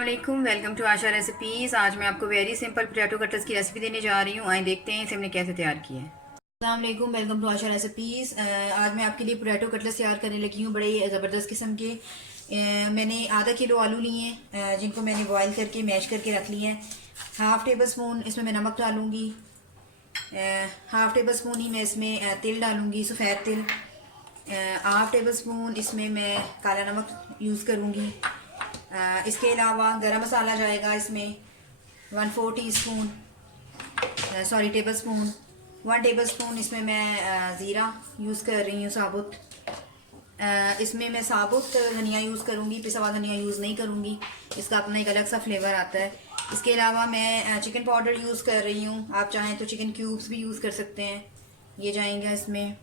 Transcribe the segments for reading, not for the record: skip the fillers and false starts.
वालेकुम, welcome to Asha recipes. आज मैं आपको वेरी सिंपल पोटैटो कटर्स की रेसिपी देने जा रही हूँ। आए देखते हैं इसे हमने कैसे तैयार किया है। अस्सलाम वालेकुम, वेलकम टू आशा रेसिपीज़। आज मैं आपके लिए पोटैटो कटर्स तैयार करने लगी हूँ, बड़े ज़बरदस्त किस्म के। मैंने आधा किलो आलू लिए हैं, जिनको मैंने बॉयल करके मैश करके रख लिए हैं। हाफ़ टेबल स्पून इसमें मैं नमक डालूँगी, हाफ़ टेबल स्पून ही मैं इसमें तिल डालूँगी, सफ़ेद तिल। हाफ़ टेबल स्पून इसमें मैं काला नमक यूज़ करूँगी। इसके अलावा गरम मसाला जाएगा इसमें 1/4 teaspoon, table spoon. 1 table spoon इसमें मैं ज़ीरा यूज़ कर रही हूँ साबुत। इसमें मैं साबुत धनिया यूज़ करूँगी, पिसा हुआ धनिया यूज़ नहीं करूँगी, इसका अपना एक अलग सा फ्लेवर आता है। इसके अलावा मैं चिकन पाउडर यूज़ कर रही हूँ, आप चाहें तो चिकन क्यूब्स भी यूज़ कर सकते हैं। ये जाएगा इसमें।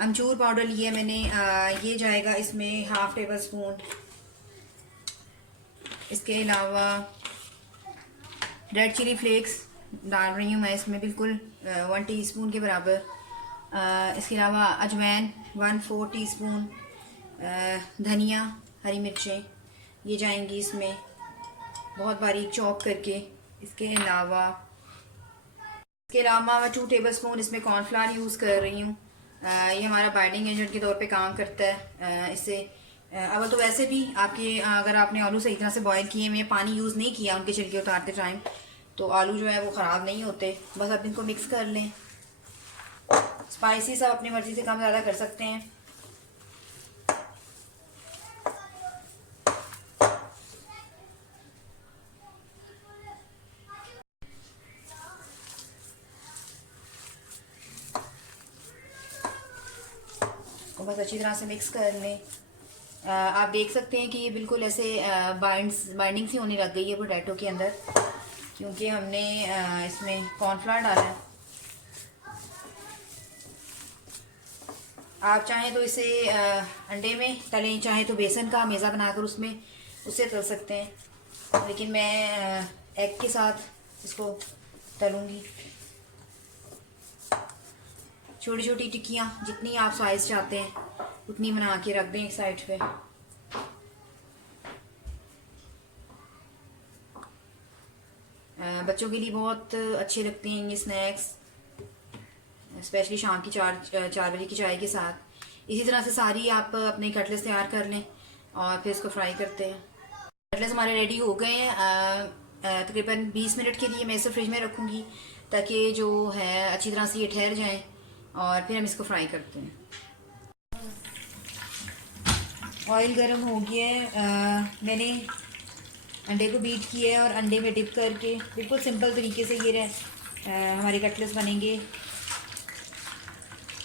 अमचूर पाउडर लिया मैंने, ये जाएगा इसमें हाफ़ टेबल स्पून। इसके अलावा रेड चिली फ्लेक्स डाल रही हूँ मैं इसमें, बिल्कुल 1 टीस्पून के बराबर। इसके अलावा अजवाइन 1/4 टीस्पून। धनिया, हरी मिर्चें ये जाएंगी इसमें बहुत बारीक चॉप करके। इसके अलावा मैं 2 टेबल स्पून इसमें कॉर्नफ्लावर यूज़ कर रही हूँ। ये हमारा बाइंडिंग एजेंट के तौर पे काम करता है। इससे अगर तो वैसे भी अगर आपने आलू सही तरह से बॉईल किए हुए, पानी यूज़ नहीं किया उनके छिलके उतारते टाइम, तो आलू जो है वो ख़राब नहीं होते। बस आप इनको मिक्स कर लें। स्पाइसी सब अपनी मर्ज़ी से कम ज़्यादा कर सकते हैं। बस अच्छी तरह से मिक्स कर लें। आप देख सकते हैं कि ये बिल्कुल ऐसे बाइंडिंग सी होने लग गई है पोटैटो के अंदर, क्योंकि हमने इसमें कॉर्नफ्लावर डाला है। आप चाहें तो इसे अंडे में तलें, चाहें तो बेसन का मेज़ा बनाकर उससे तल सकते हैं, लेकिन मैं एग के साथ इसको तलूँगी। छोटी छोटी टिक्कियाँ जितनी आप साइज़ चाहते हैं उतनी बना के रख दें एक साइड पे। बच्चों के लिए बहुत अच्छे लगते हैं ये स्नैक्स, स्पेशली शाम की 4 बजे की चाय के साथ। इसी तरह से सारी आप अपने कटलेट्स तैयार कर लें और फिर इसको फ्राई करते हैं। कटलेट्स हमारे रेडी हो गए हैं। तकरीबन 20 मिनट के लिए मैं इसे फ्रिज में रखूँगी ताकि जो है अच्छी तरह से ये ठहर जाएँ, और फिर हम इसको फ्राई करते हैं। ऑयल गर्म हो गया है। मैंने अंडे को बीट किया है और अंडे में डिप करके बिल्कुल सिंपल तरीके से ये हमारे कटलेट्स बनेंगे।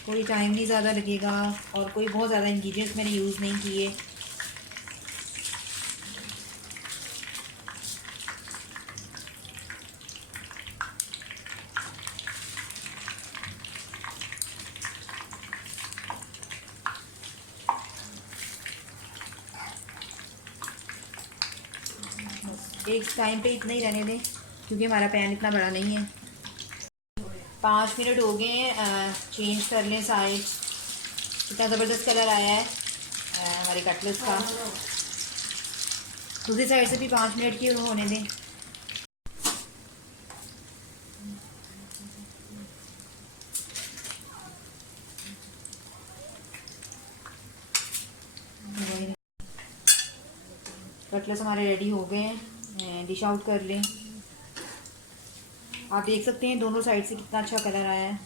कोई टाइम नहीं ज़्यादा लगेगा और कोई बहुत ज़्यादा इंग्रेडिएंट्स मैंने यूज़ नहीं किए। एक टाइम पे इतना ही रहने दें क्योंकि हमारा पैन इतना बड़ा नहीं है। 5 मिनट हो गए हैं, चेंज कर लें साइड। कितना ज़बरदस्त कलर आया है हमारे कटलेट्स का। दूसरी साइड से भी 5 मिनट की होने दें। कटलेट्स हमारे रेडी हो गए हैं, डिश आउट कर लें। आप देख सकते हैं दोनों साइड से कितना अच्छा कलर आया है।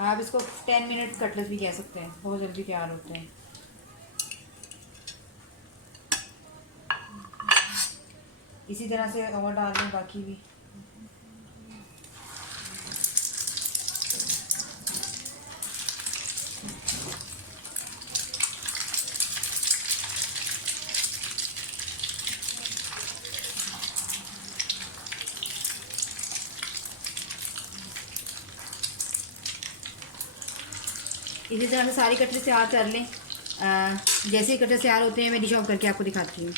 आप इसको 10 मिनट कटलेट्स भी कह सकते हैं, बहुत जल्दी तैयार होते हैं। इसी तरह से और डाल दें बाकी भी। इसी तरह से सारी कटलेट्स तैयार कर लें। जैसे ही कटलेट्स तैयार होते हैं मैं डिश आउट करके आपको दिखाती हूँ।